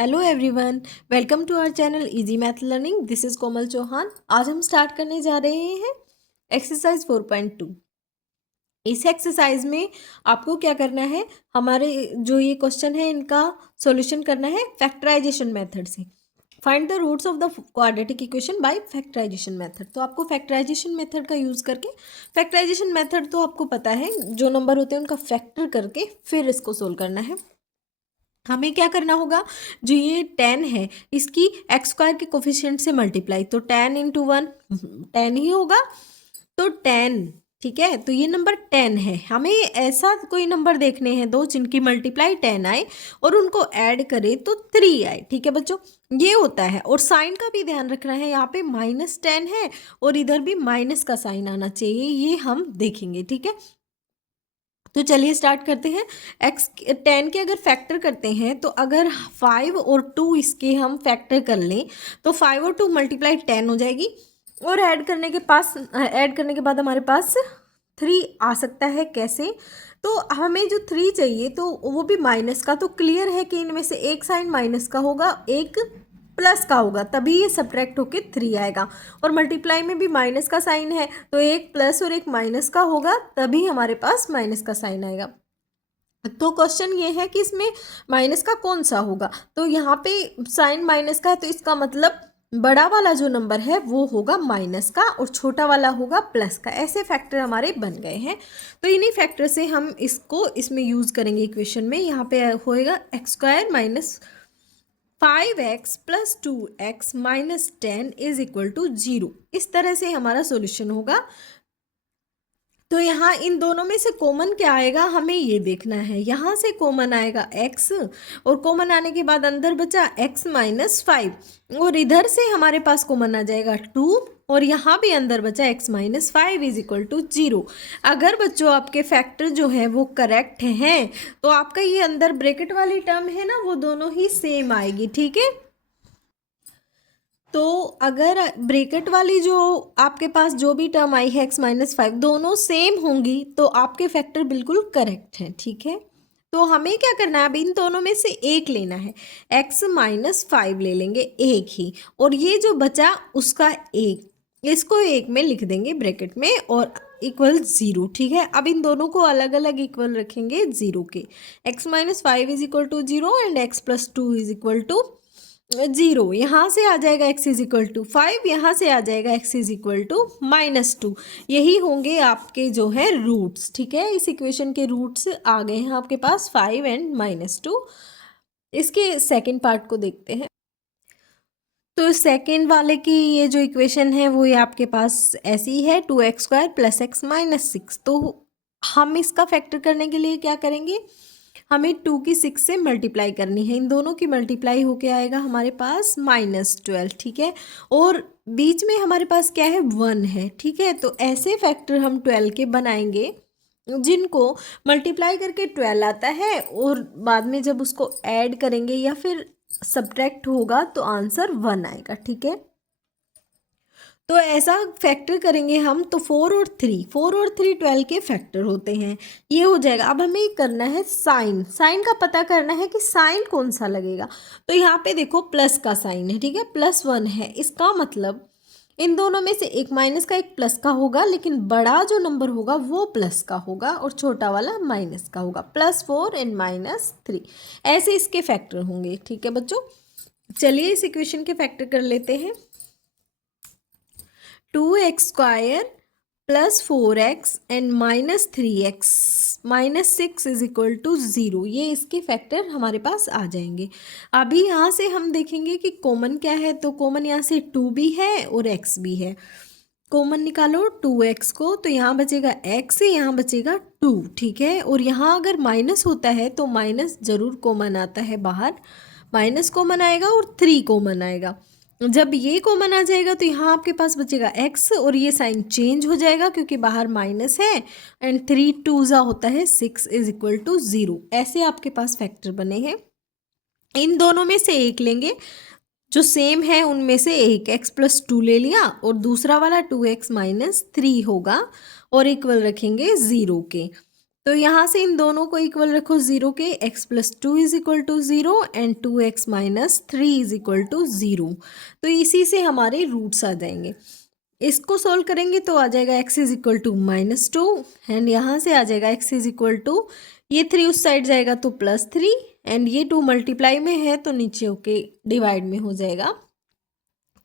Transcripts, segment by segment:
Hello everyone, welcome to our channel easy math learning. This is Komal Chauhan. आज हम start करने जा रहे हैं एक्सरसाइज 4.2। इस एक्सरसाइज में आपको क्या करना है, हमारे जो ये क्वेश्चन है इनका सॉल्यूशन करना है फैक्टराइजेशन मेथड से। Find the roots of the quadratic equation by factorization method. तो आपको फैक्टराइजेशन मेथड का यूज़ करके, फैक्टराइजेशन मेथड तो आपको पता है, जो नंबर होते हैं उनका फैक्टर करके फिर इसको सोल्व करना है। हमें क्या करना होगा, जो ये 10 है इसकी एक्स स्क्वायर के कोफिशिएंट से मल्टीप्लाई, तो 10 इंटू 1 10 ही होगा, तो 10। ठीक है, तो ये नंबर 10 है। हमें ऐसा कोई नंबर देखने हैं दो जिनकी मल्टीप्लाई 10 आए और उनको ऐड करें तो 3 आए। ठीक है बच्चों, ये होता है। और साइन का भी ध्यान रखना है, यहाँ पे -10 है और इधर भी माइनस का साइन आना चाहिए, ये हम देखेंगे। ठीक है, तो चलिए स्टार्ट करते हैं। x 10 के अगर फैक्टर करते हैं तो अगर 5 और 2 इसके हम फैक्टर कर लें तो 5 और 2 मल्टीप्लाई 10 हो जाएगी, और ऐड करने के बाद हमारे पास 3 आ सकता है। कैसे? तो हमें जो 3 चाहिए तो वो भी माइनस का, तो क्लियर है कि इनमें से एक साइन माइनस का होगा, एक प्लस का होगा, तभी ये सब्ट्रैक्ट होके 3 आएगा। और मल्टीप्लाई में भी माइनस का साइन है, तो एक प्लस और एक माइनस का होगा, तभी हमारे पास माइनस का साइन आएगा। तो क्वेश्चन ये है कि इसमें माइनस का कौन सा होगा, तो यहाँ पे साइन माइनस का है, तो इसका मतलब बड़ा वाला जो नंबर है वो होगा माइनस का और छोटा वाला होगा प्लस का। ऐसे फैक्टर हमारे बन गए हैं, तो इन्हीं फैक्टर से हम इसको इसमें यूज़ करेंगे इक्वेशन में। यहाँ पे होएगा x square minus 5x plus 2x minus 10 is equal to 0। इस तरह से हमारा सॉल्यूशन होगा। तो यहाँ इन दोनों में से कॉमन क्या आएगा हमें ये देखना है। यहाँ से कॉमन आएगा x, और कॉमन आने के बाद अंदर बचा x माइनस 5, और इधर से हमारे पास कॉमन आ जाएगा 2, और यहाँ भी अंदर बचा x minus 5 is equal to 0। अगर बच्चों आपके फैक्टर जो है वो करेक्ट हैं तो आपका ये अंदर ब्रैकेट वाली टर्म है ना, वो दोनों ही सेम आएगी। ठीक है, तो अगर ब्रैकेट वाली जो आपके पास जो भी टर्म आई है x माइनस 5 दोनों सेम होंगी तो आपके फैक्टर बिल्कुल करेक्ट हैं। ठीक है, तो हमें क्या करना है, अब इन दोनों में से एक लेना है। x माइनस 5 ले लेंगे एक ही, और ये जो बचा उसका एक, इसको एक में लिख देंगे ब्रैकेट में और इक्वल 0। ठीक है, अब इन दोनों को अलग अलग इक्वल रखेंगे 0 के। x minus 5 is equal to 0 and x plus 2 is equal to 0। यहाँ से आ जाएगा x इज इक्वल टू 5, यहाँ से आ जाएगा x इज इक्वल टू -2। यही होंगे आपके जो है रूट्स। ठीक है, इस इक्वेशन के रूट्स आ गए हैं आपके पास 5 एंड -2। इसके सेकंड पार्ट को देखते हैं। तो सेकंड वाले की ये जो इक्वेशन है वो ये आपके पास ऐसी है, 2x square plus x minus 6। तो हम इसका फैक्टर करने के लिए क्या करेंगे, हमें 2 की 6 से मल्टीप्लाई करनी है। इन दोनों की मल्टीप्लाई होके आएगा हमारे पास -12। ठीक है, और बीच में हमारे पास क्या है, 1 है। ठीक है, तो ऐसे फैक्टर हम 12 के बनाएंगे जिनको मल्टीप्लाई करके 12 आता है, और बाद में जब उसको ऐड करेंगे या फिर सब्ट्रैक्ट होगा तो आंसर 1 आएगा। ठीक है, तो ऐसा फैक्टर करेंगे हम, तो 4 और 3 12 के फैक्टर होते हैं, ये हो जाएगा। अब हमें करना है साइन का पता करना है कि साइन कौन सा लगेगा। तो यहाँ पे देखो प्लस का साइन है। ठीक है, +1 है, इसका मतलब इन दोनों में से एक माइनस का एक प्लस का होगा, लेकिन बड़ा जो नंबर होगा वो प्लस का होगा और छोटा वाला माइनस का होगा। +4 एंड -3 ऐसे इसके फैक्टर होंगे। ठीक है बच्चों, चलिए इस इक्वेशन के फैक्टर कर लेते हैं। 2x square plus 4x and -3x minus 6 is equal to 0, ये इसके फैक्टर हमारे पास आ जाएंगे। अभी यहाँ से हम देखेंगे कि कॉमन क्या है, तो कॉमन यहाँ से 2 भी है और x भी है। कॉमन निकालो 2x को, तो यहाँ बचेगा x, यहाँ बचेगा 2। ठीक है, और यहाँ अगर माइनस होता है तो माइनस जरूर कॉमन आता है बाहर, माइनस कॉमन आएगा और 3 कॉमन आएगा। जब ये कॉमन आ जाएगा तो यहाँ आपके पास बचेगा x, और ये साइन चेंज हो जाएगा क्योंकि बाहर माइनस है, एंड 3 2 होता है 6 इज इक्वल टू 0। ऐसे आपके पास फैक्टर बने हैं। इन दोनों में से एक लेंगे, जो सेम है उनमें से एक, x प्लस 2 ले लिया, और दूसरा वाला 2x माइनस 3 होगा और इक्वल रखेंगे 0 के। तो यहाँ से इन दोनों को इक्वल रखो 0 के, x+2 is equal to 0 and 2x-3 is equal to 0। तो इसी से हमारे रूट्स आ जाएंगे। इसको सोल्व करेंगे तो आ जाएगा x is equal to -2 and यहाँ से आ जाएगा x इज इक्वल टू, ये 3 उस साइड जाएगा तो +3 एंड ये 2 मल्टीप्लाई में है तो नीचे होके डिवाइड में हो जाएगा।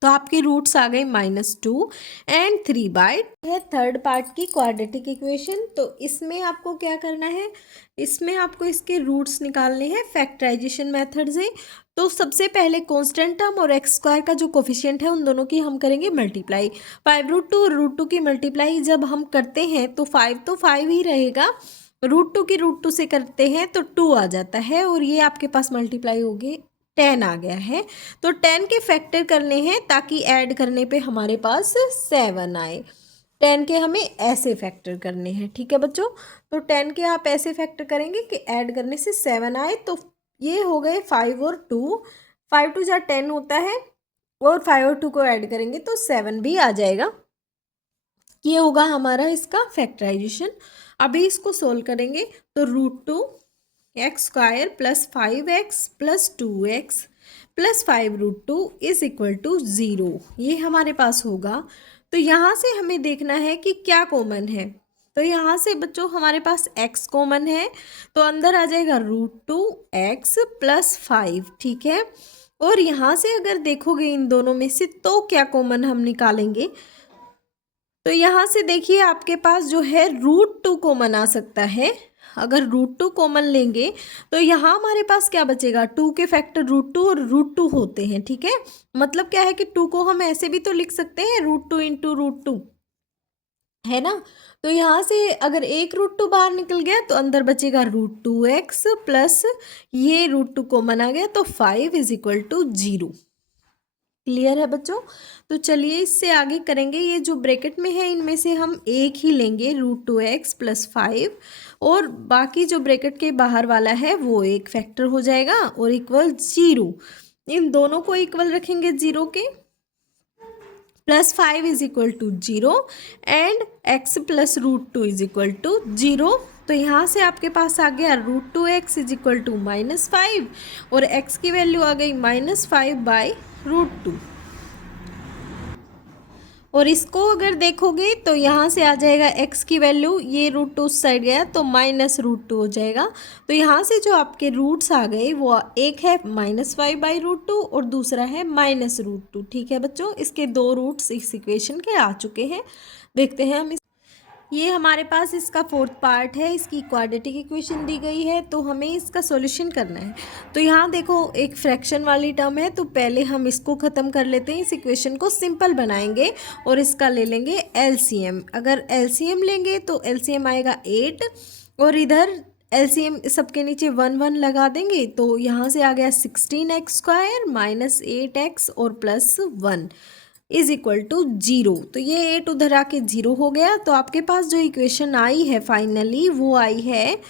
तो आपके रूट्स आ गए -2 एंड 3/2। है थर्ड पार्ट की क्वाड्रेटिक इक्वेशन। तो इसमें आपको क्या करना है, इसमें आपको इसके रूट्स निकालने हैं फैक्टराइजेशन मेथड से। तो सबसे पहले कांस्टेंट टर्म और x² का जो कोफिशिएंट है उन दोनों की हम करेंगे मल्टीप्लाई। 5√2 और √2 की मल्टीप्लाई जब हम करते हैं तो 5 ही रहेगा, √2 की √2 से करते हैं तो 2 आ जाता है और ये आपके पास मल्टीप्लाई हो गए 10 आ गया है। तो 10 के फैक्टर करने हैं ताकि ऐड करने पे हमारे पास 7 आए। 10 के हमें ऐसे फैक्टर करने हैं, ठीक है बच्चों। तो 10 के आप ऐसे फैक्टर करेंगे कि ऐड करने से 7 आए। तो ये हो गए 5 और 2, 5 2 जा 10 होता है और 5 और 2 को ऐड करेंगे तो 7 भी आ जाएगा। ये होगा हमारा इसका फैक्टराइजेशन। अभी इसको सोल्व करेंगे तो √2 x² + 5x + 2x + 5√2 is equal to 0, ये हमारे पास होगा। तो यहाँ से हमें देखना है कि क्या कॉमन है। तो यहाँ से बच्चों हमारे पास x कॉमन है तो अंदर आ जाएगा √2x + 5, ठीक है। और यहाँ से अगर देखोगे इन दोनों में से तो क्या कॉमन हम निकालेंगे। तो यहाँ से देखिए आपके पास जो है √2 कॉमन आ सकता है। अगर √2 कॉमन लेंगे तो यहाँ हमारे पास क्या बचेगा, 2 के फैक्टर √2 और √2 होते हैं, ठीक है। मतलब क्या है कि 2 को हम ऐसे भी तो लिख सकते हैं √2 × √2, है ना। तो यहाँ से अगर एक √2 बाहर निकल गया तो अंदर बचेगा √2x प्लस ये √2 कॉमन आ गया तो 5 इज इक्वल टू 0। क्लियर है बच्चों। तो चलिए इससे आगे करेंगे। ये जो ब्रैकेट में है इनमें से हम एक ही लेंगे √2x + 5 और बाकी जो ब्रैकेट के बाहर वाला है वो एक फैक्टर हो जाएगा और इक्वल 0। इन दोनों को इक्वल रखेंगे 0 के, +5 is equal to 0 and x + √2 is equal to 0। तो यहाँ से आपके पास आ गया √2x इज इक्वल टू -5 और x की वैल्यू आ गई -5/√2। और इसको अगर देखोगे तो यहाँ से आ जाएगा x की वैल्यू, ये √2 उस साइड गया तो -√2 हो जाएगा। तो यहाँ से जो आपके रूट्स आ गए वो एक है -5/√2 और दूसरा है -√2, ठीक है बच्चों। इसके दो रूट्स इस इक्वेशन के आ चुके हैं। देखते हैं हम ये हमारे पास इसका फोर्थ पार्ट है। इसकी क्वाड्रेटिक इक्वेशन दी गई है तो हमें इसका सॉल्यूशन करना है। तो यहाँ देखो एक फ्रैक्शन वाली टर्म है तो पहले हम इसको ख़त्म कर लेते हैं, इस इक्वेशन को सिंपल बनाएंगे और इसका ले लेंगे एलसीएम। अगर एलसीएम लेंगे तो एलसीएम आएगा 8 और इधर एलसीएम सबके नीचे 1 1 लगा देंगे तो यहाँ से आ गया 16x² - 8x और +1 इज इक्वल टू 0। तो ये 8 उधर आके 0 हो गया। तो आपके पास जो इक्वेशन आई है फाइनली वो आई है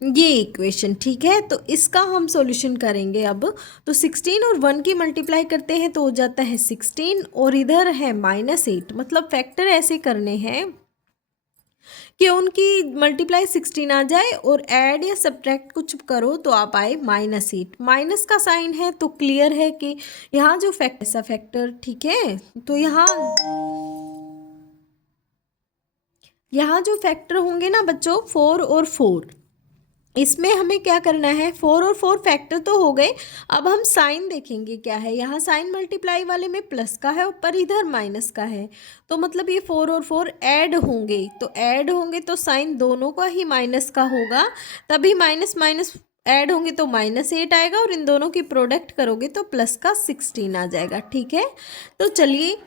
ये इक्वेशन, ठीक है। तो इसका हम सॉल्यूशन करेंगे अब। तो 16 और 1 की मल्टीप्लाई करते हैं तो हो जाता है 16 और इधर है -8। मतलब फैक्टर ऐसे करने हैं कि उनकी मल्टीप्लाई 16 आ जाए और ऐड या सब्ट्रैक्ट कुछ करो तो आप आए -8। माइनस का साइन है तो क्लियर है कि यहाँ जो फैक्टर ऐसा फैक्टर, ठीक है। तो यहाँ जो फैक्टर होंगे ना बच्चों 4 और 4, इसमें हमें क्या करना है, 4 और 4 फैक्टर तो हो गए। अब हम साइन देखेंगे क्या है। यहाँ साइन मल्टीप्लाई वाले में प्लस का है ऊपर, इधर माइनस का है। तो मतलब ये 4 और 4 ऐड होंगे। तो ऐड होंगे तो साइन दोनों का ही माइनस का होगा, तभी माइनस माइनस ऐड होंगे तो -8 आएगा और इन दोनों की प्रोडक्ट करोगे तो प्लस का 16 आ जाएगा, ठीक है। तो चलिए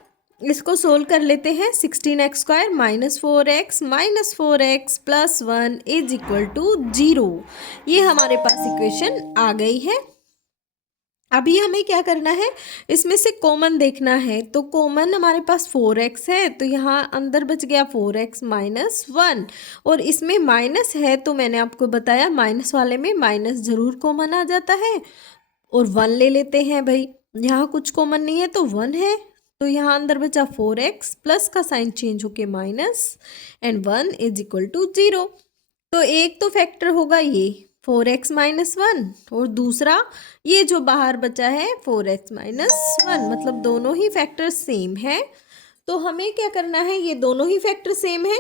इसको सोल्व कर लेते हैं। 16x² - 4x - 4x + 1 is equal to 0। ये हमारे पास इक्वेशन आ गई है। अभी हमें क्या करना है, इसमें से कॉमन देखना है। तो कॉमन हमारे पास 4x है तो यहाँ अंदर बच गया 4x - 1 और इसमें माइनस है तो मैंने आपको बताया माइनस वाले में माइनस ज़रूर कॉमन आ जाता है और 1 ले लेते हैं भाई। यहाँ कुछ कॉमन नहीं है तो 1 है। तो यहाँ अंदर बचा 4x, प्लस का साइन चेंज होके minus and 1 is equal to 0। तो एक तो फैक्टर होगा ये 4x-1 और दूसरा ये जो बाहर बचा है 4x-1, मतलब दोनों ही फैक्टर सेम है। तो हमें क्या करना है, ये दोनों ही फैक्टर सेम है,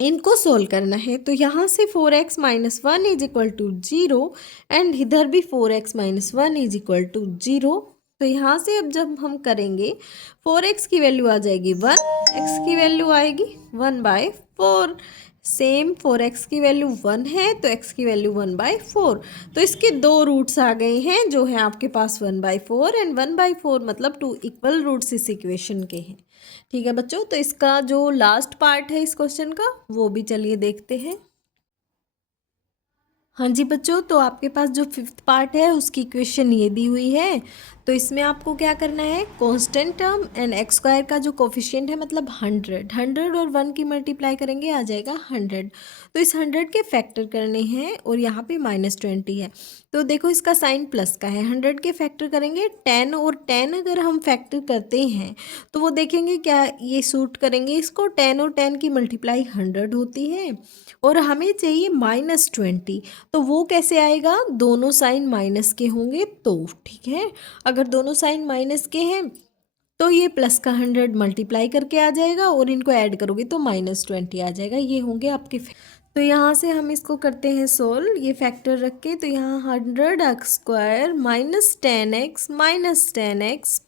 इनको सोल्व करना है। तो यहाँ से 4x-1 is equal to 0 and इधर भी 4x-1 इज इक्वल टू 0। तो यहाँ से अब जब हम करेंगे 4x की वैल्यू आ जाएगी 1, x की वैल्यू आएगी 1/4। सेम 4x की वैल्यू 1 है तो x की वैल्यू 1/4। तो इसके दो रूट्स आ गए हैं जो है आपके पास 1/4 एंड 1/4, मतलब 2 इक्वल रूट्स इस इक्वेशन के हैं। ठीक है बच्चों, तो इसका जो लास्ट पार्ट है इस क्वेश्चन का वो भी चलिए देखते हैं। हाँ जी बच्चों, तो आपके पास जो फिफ्थ पार्ट है उसकी इक्वेशन ये दी हुई है। तो इसमें आपको क्या करना है, constant term and x square का जो कोफिशिएंट है मतलब 100 और 1 की मल्टीप्लाई करेंगे आ जाएगा 100। तो इस 100 के फैक्टर करने हैं और यहाँ पे -20 है। तो देखो इसका साइन प्लस का है, 100 के फैक्टर करेंगे 10, और 10 अगर हम फैक्टर करते हैं तो वो देखेंगे क्या ये सूट करेंगे इसको, 10 और 10 की मल्टीप्लाई 100 होती है और हमें चाहिए -20। तो वो कैसे आएगा, दोनों साइन माइनस के होंगे तो, ठीक है। अगर दोनों साइन माइनस के हैं तो ये प्लस का 100 मल्टीप्लाई करके आ जाएगा और इनको ऐड करोगे तो -20 आ जाएगा। ये होंगे आपके। तो यहाँ से हम इसको करते हैं सोल्व, ये फैक्टर रख के। तो यहाँ 100x² -10x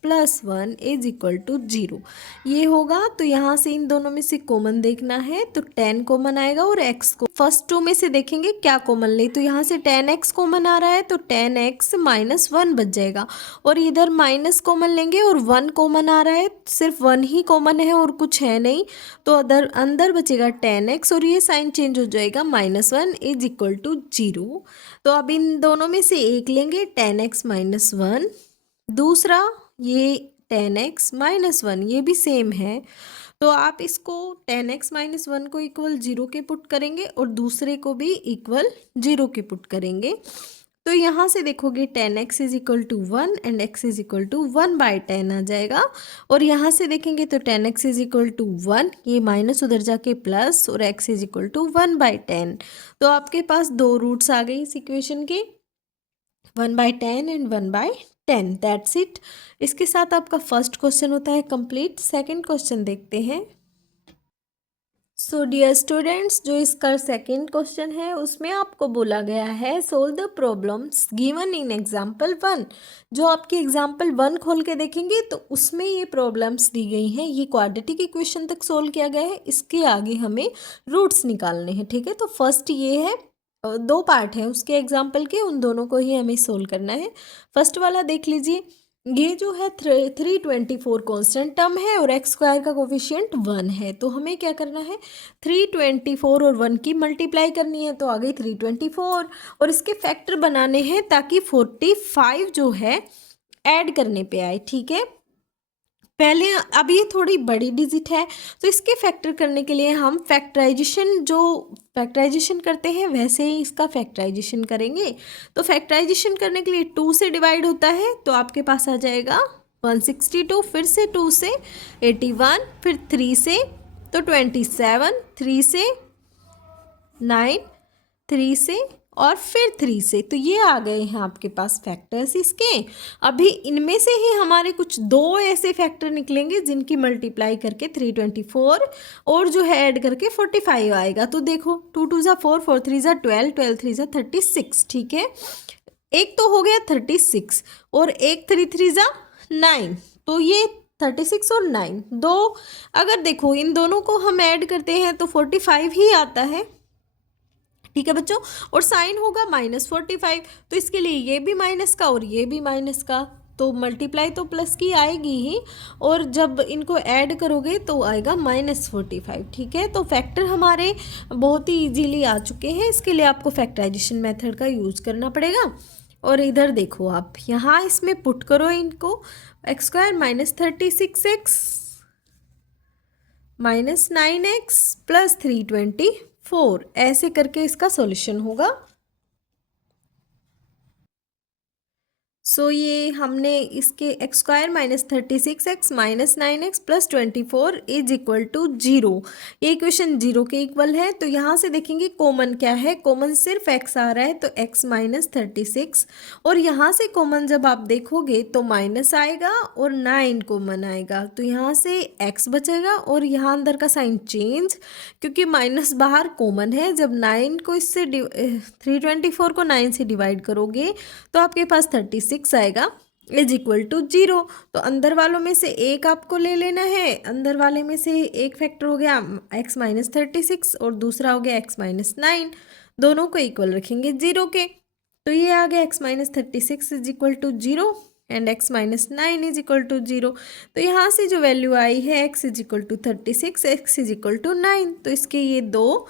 +1 is equal to 0 ये होगा। तो यहाँ से इन दोनों में से कॉमन देखना है, तो 10 कॉमन आएगा और x को फर्स्ट टू में से देखेंगे क्या कॉमन ले। तो यहाँ से 10x कॉमन आ रहा है तो 10x -1 बच जाएगा, और इधर माइनस कॉमन लेंगे और 1 कॉमन आ रहा है, सिर्फ 1 ही कॉमन है और कुछ है नहीं। तो अंदर बचेगा 10x और ये साइन चेंज हो जाएगा -1 इज इक्वल टू 0। तो अब इन दोनों में से एक लेंगे 10x -1, दूसरा ये 10x -1, ये भी सेम है। तो आप इसको 10x -1 को इक्वल 0 के पुट करेंगे और दूसरे को भी इक्वल 0 के पुट करेंगे। तो यहाँ से देखोगे 10x is equal to 1 and x is equal to 1/10 आ जाएगा। और यहाँ से देखेंगे तो 10x इज इक्वल टू 1, ये माइनस उधर जाके प्लस, और x इज इक्वल टू 1/10। तो आपके पास दो रूट्स आ गए इस इक्वेशन के, 1/10 एंड 1/10। That's it. इसके साथ आपका फर्स्ट क्वेश्चन होता है कंप्लीट। सेकेंड क्वेश्चन देखते हैं। सो डियर स्टूडेंट्स, जो इसका सेकेंड क्वेश्चन है उसमें आपको बोला गया है solve the problems given in example 1। जो आपकी एग्जाम्पल 1 खोल के देखेंगे तो उसमें ये प्रॉब्लम्स दी गई हैं, ये क्वाड्रेटिक इक्वेशन तक सोल्व किया गया है, इसके आगे हमें रूट्स निकालने हैं। ठीक है, तो फर्स्ट ये है, दो पार्ट है उसके एग्जाम्पल के, उन दोनों को ही हमें सोल्व करना है। फर्स्ट वाला देख लीजिए, ये जो है 324 कांस्टेंट टर्म है और एक्स स्क्वायर का कोफिशिएंट 1 है। तो हमें क्या करना है, 324 और 1 की मल्टीप्लाई करनी है, तो आ गई 324, और इसके फैक्टर बनाने हैं ताकि 45 जो है ऐड करने पे आए। ठीक है, पहले अब ये थोड़ी बड़ी डिजिट है तो इसके फैक्टर करने के लिए हम फैक्टराइजेशन करते हैं वैसे ही इसका फैक्टराइजेशन करेंगे। तो फैक्टराइजेशन करने के लिए 2 से डिवाइड होता है, तो आपके पास आ जाएगा 162, फिर से 2 से 81, फिर 3 से तो 27, 3 से 9, 3 से और फिर 3 से। तो ये आ गए हैं आपके पास फैक्टर्स इसके। अभी इनमें से ही हमारे कुछ दो ऐसे फैक्टर निकलेंगे जिनकी मल्टीप्लाई करके 324 और जो है ऐड करके 45 आएगा। तो देखो 2 2 ज़ा 4, 4 3 ज़ा 12, 12 3 ज़ा 36। ठीक है, एक तो हो गया 36 और एक 3 3 ज़ा 9, तो ये 36 और 9 दो, अगर देखो इन दोनों को हम ऐड करते हैं तो 45 ही आता है। ठीक है बच्चों, और साइन होगा -45, तो इसके लिए ये भी माइनस का और ये भी माइनस का, तो मल्टीप्लाई तो प्लस की आएगी ही, और जब इनको ऐड करोगे तो आएगा -45। ठीक है, तो फैक्टर हमारे बहुत ही इजीली आ चुके हैं। इसके लिए आपको फैक्टराइजेशन मेथड का यूज़ करना पड़ेगा। और इधर देखो आप यहाँ इसमें पुट करो इनको, x² -36x -9x + 324, ऐसे करके इसका सॉल्यूशन होगा। सो ये हमने इसके x square minus 36x minus 9x plus 24 is equal to 0, ये इक्वेशन 0 के इक्वल है। तो यहाँ से देखेंगे कॉमन क्या है, कॉमन सिर्फ x आ रहा है तो x माइनस 36, और यहाँ से कॉमन जब आप देखोगे तो माइनस आएगा और 9 कॉमन आएगा, तो यहाँ से x बचेगा और यहाँ अंदर का साइन चेंज, क्योंकि माइनस बाहर कॉमन है। जब 9 को इससे 324 को 9 से डिवाइड करोगे तो आपके पास 36 आएगा इज इक्वल टू 0। तो अंदर वालों में से एक आपको ले लेना है, अंदर वाले में से एक फैक्टर हो गया x माइनस 36 और दूसरा हो गया x माइनस 9, दोनों को इक्वल रखेंगे 0 के। तो ये आ गया x minus 36 is equal to 0 and x minus 9 is equal to 0। तो यहाँ से जो वैल्यू आई है x is equal to 36, x is equal to 9, तो इसके ये दो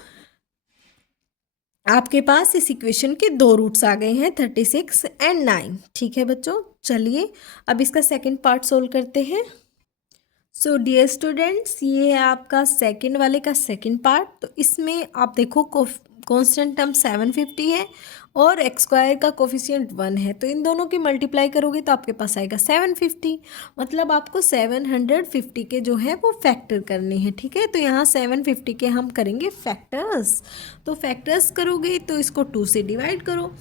आपके पास इस इक्वेशन के दो रूट्स आ गए हैं 36 एंड 9। ठीक है बच्चों, चलिए अब इसका सेकंड पार्ट सोल्व करते हैं। सो डियर स्टूडेंट्स, ये है आपका सेकंड वाले का सेकंड पार्ट। तो इसमें आप देखो कांस्टेंट टर्म 750 है और एक्स स्क्वायर का कोफिशिएंट 1 है, तो इन दोनों की मल्टीप्लाई करोगे तो आपके पास आएगा 750, मतलब आपको 750 के जो है वो फैक्टर करने हैं। ठीक है, तो यहाँ 750 के हम करेंगे फैक्टर्स। तो फैक्टर्स करोगे तो इसको 2 से डिवाइड करो,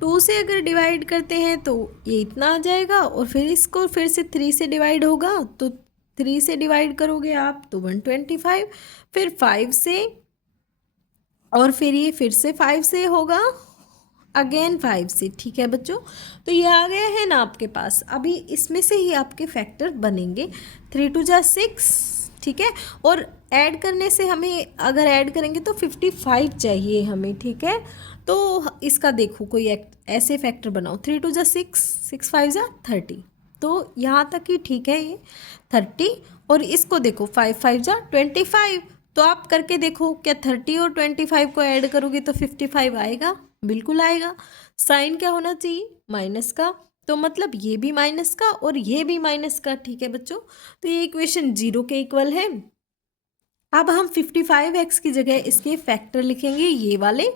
2 से अगर डिवाइड करते हैं तो ये इतना आ जाएगा, और फिर इसको फिर से 3 से डिवाइड होगा, तो 3 से डिवाइड करोगे आप तो 125, फिर 5 से, और फिर ये फिर से 5 से होगा, अगेन 5 से। ठीक है बच्चों, तो ये आ गया है ना आपके पास। अभी इसमें से ही आपके फैक्टर बनेंगे, 3 2 जा 6। ठीक है, और ऐड करने से हमें, अगर ऐड करेंगे तो 55 चाहिए हमें। ठीक है, तो इसका देखो कोई ऐसे फैक्टर बनाओ, 3 2 जा 6, 6 5 जा 30, तो यहाँ तक ही ठीक है ये 30। और इसको देखो 5 5 जा 25, तो आप करके देखो क्या 30 और 25 को ऐड करोगे तो 55 आएगा, बिल्कुल आएगा। साइन क्या होना चाहिए, माइनस का, तो मतलब ये भी माइनस का और ये भी माइनस का। ठीक है बच्चों, तो ये इक्वेशन 0 के इक्वल है। अब हम 55x की जगह इसके फैक्टर लिखेंगे ये वाले।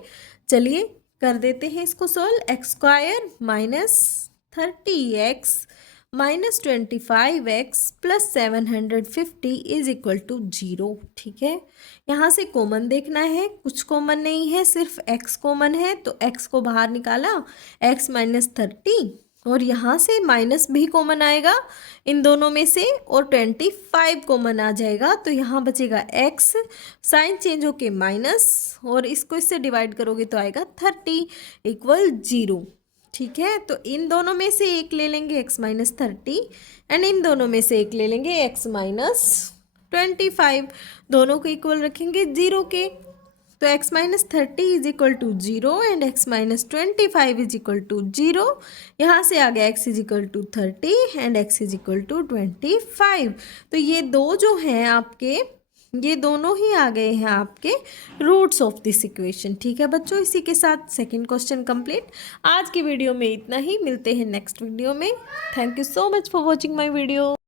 चलिए कर देते हैं इसको solve. X square minus 30x minus 25x plus 750 is equal to 0। ठीक है, यहाँ से कॉमन देखना है, कुछ कॉमन नहीं है, सिर्फ x कॉमन है, तो x को बाहर निकाला, x माइनस 30, और यहाँ से माइनस भी कॉमन आएगा इन दोनों में से, और 25 कॉमन आ जाएगा, तो यहाँ बचेगा x, साइन चेंज होके माइनस, और इसको इससे डिवाइड करोगे तो आएगा 30 इक्वल 0। ठीक है, तो इन दोनों में से एक ले लेंगे x माइनस 30 एंड इन दोनों में से एक ले लेंगे x माइनस 25, दोनों को इक्वल रखेंगे 0 के। तो x minus 30 is equal to 0 and x minus 25 is equal to 0। यहाँ से आ गया x is equal to 30 and x is equal to 25। तो ये दो जो हैं आपके, ये दोनों ही आ गए हैं आपके रूट्स ऑफ दिस इक्वेशन। ठीक है बच्चों, इसी के साथ सेकंड क्वेश्चन कंप्लीट। आज की वीडियो में इतना ही, मिलते हैं नेक्स्ट वीडियो में। Thank you so much for watching my video.